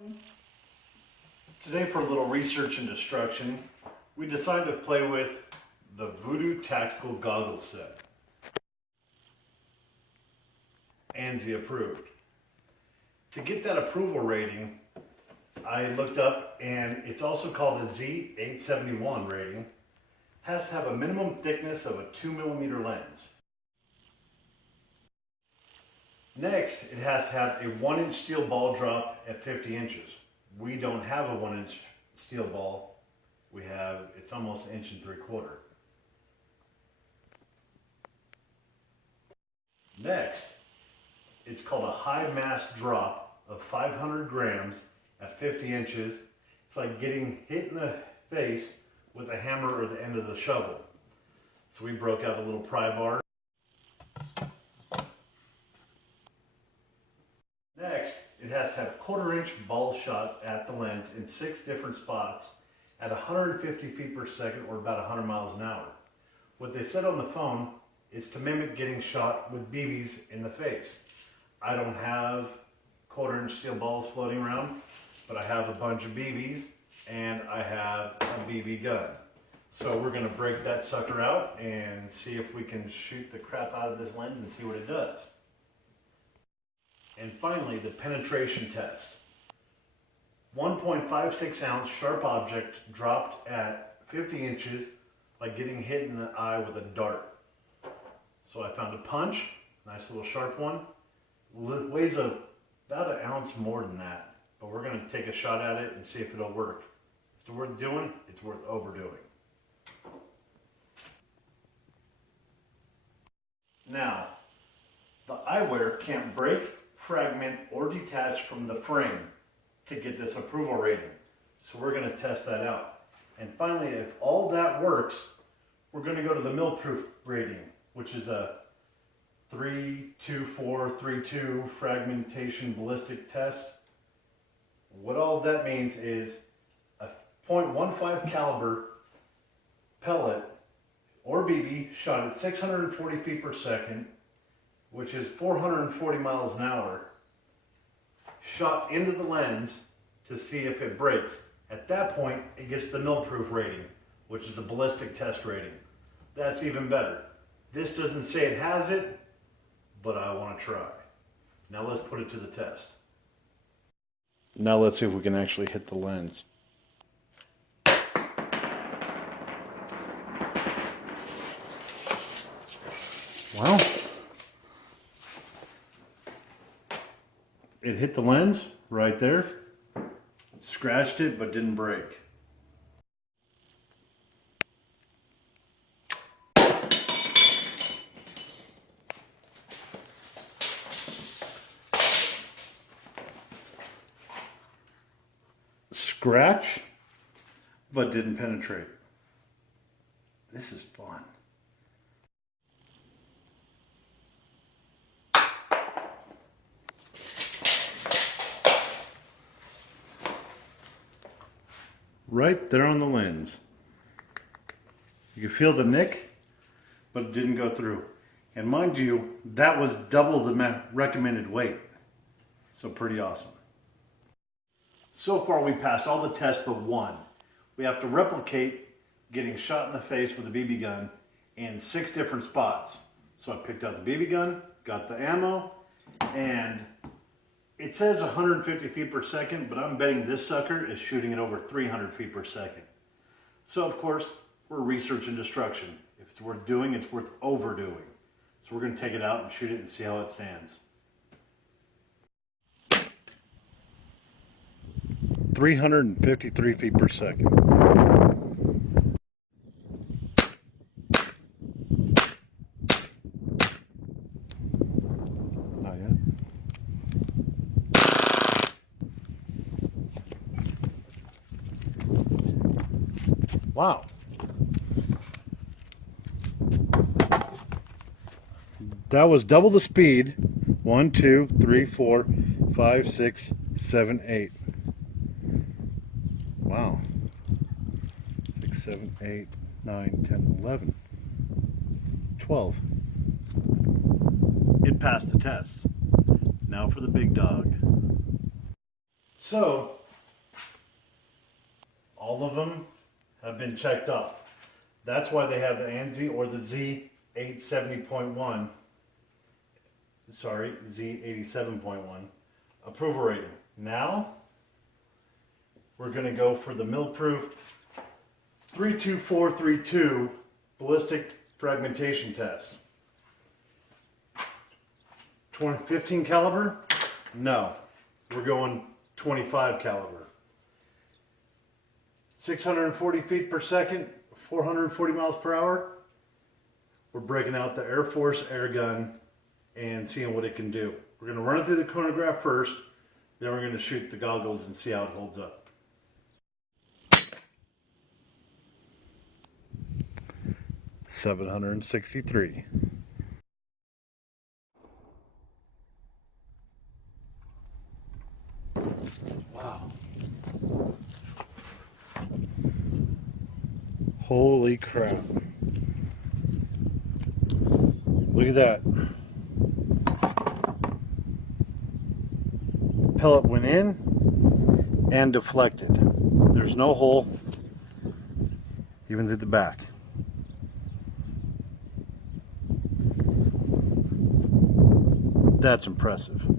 Today, for a little research and destruction, we decided to play with the Voodoo Tactical goggle set. ANSI approved. To get that approval rating, I looked up, and it's also called a Z871 rating. Has to have a minimum thickness of a 2mm lens. Next, it has to have a 1-inch steel ball drop at 50 inches. We don't have a 1-inch steel ball. It's almost 1 3/4 inches. Next, it's called a high mass drop of 500 grams at 50 inches. It's like getting hit in the face with a hammer or the end of the shovel. So we broke out a little pry bar. Next, it has to have 1/4 inch ball shot at the lens in 6 different spots at 150 feet per second, or about 100 miles an hour. What they said on the phone is to mimic getting shot with BBs in the face. I don't have 1/4 inch steel balls floating around, but I have a bunch of BBs and I have a BB gun. So we're going to break that sucker out and see if we can shoot the crap out of this lens and see what it does. And finally, the penetration test. 1.56 ounce sharp object dropped at 50 inches, like getting hit in the eye with a dart. So I found a punch, nice little sharp one. Weighs about 1 ounce more than that, but we're going to take a shot at it and see if it'll work. If it's worth doing, it's worth overdoing. Now, the eyewear can't break, fragment, or detach from the frame to get this approval rating. So we're going to test that out. And finally, if all that works, we're going to go to the mil-proof rating, which is a 32432 fragmentation ballistic test. What all that means is a .15 caliber pellet or BB shot at 640 feet per second, which is 440 miles an hour, shot into the lens to see if it breaks. At that point, it gets the mil-proof rating, which is a ballistic test rating. That's even better. This doesn't say it has it, but I want to try. Now let's put it to the test. Now let's see if we can actually hit the lens. Well, it hit the lens right there, scratched it, but didn't break. Scratch, but didn't penetrate. This is fun. Right there on the lens. You can feel the nick, but it didn't go through. And mind you, that was double the recommended weight. So pretty awesome. So far we passed all the tests but one. We have to replicate getting shot in the face with a BB gun in 6 different spots. So I picked out the BB gun, got the ammo, and it says 150 feet per second, but I'm betting this sucker is shooting at over 300 feet per second. So of course, we're research and destruction. If it's worth doing, it's worth overdoing. So we're going to take it out and shoot it and see how it stands. 353 feet per second. Not yet. Wow. That was double the speed. 1, 2, 3, 4, 5, 6, 7, 8. Wow. 6, 7, 8, 9, 10, 11, 12. It passed the test. Now for the big dog. So, all of them have been checked off. That's why they have the ANSI or the Z870.1, sorry, Z87.1 approval rating. Now, we're going to go for the mill-proof 32432 ballistic fragmentation test. 15 caliber? No, we're going 25 caliber. 640 feet per second, 440 miles per hour. We're breaking out the Air Force air gun and seeing what it can do. We're going to run it through the chronograph first, then we're going to shoot the goggles and see how it holds up. $763. Wow. Holy crap. Look at that. Pellet went in and deflected. There's no hole, even through the back. That's impressive.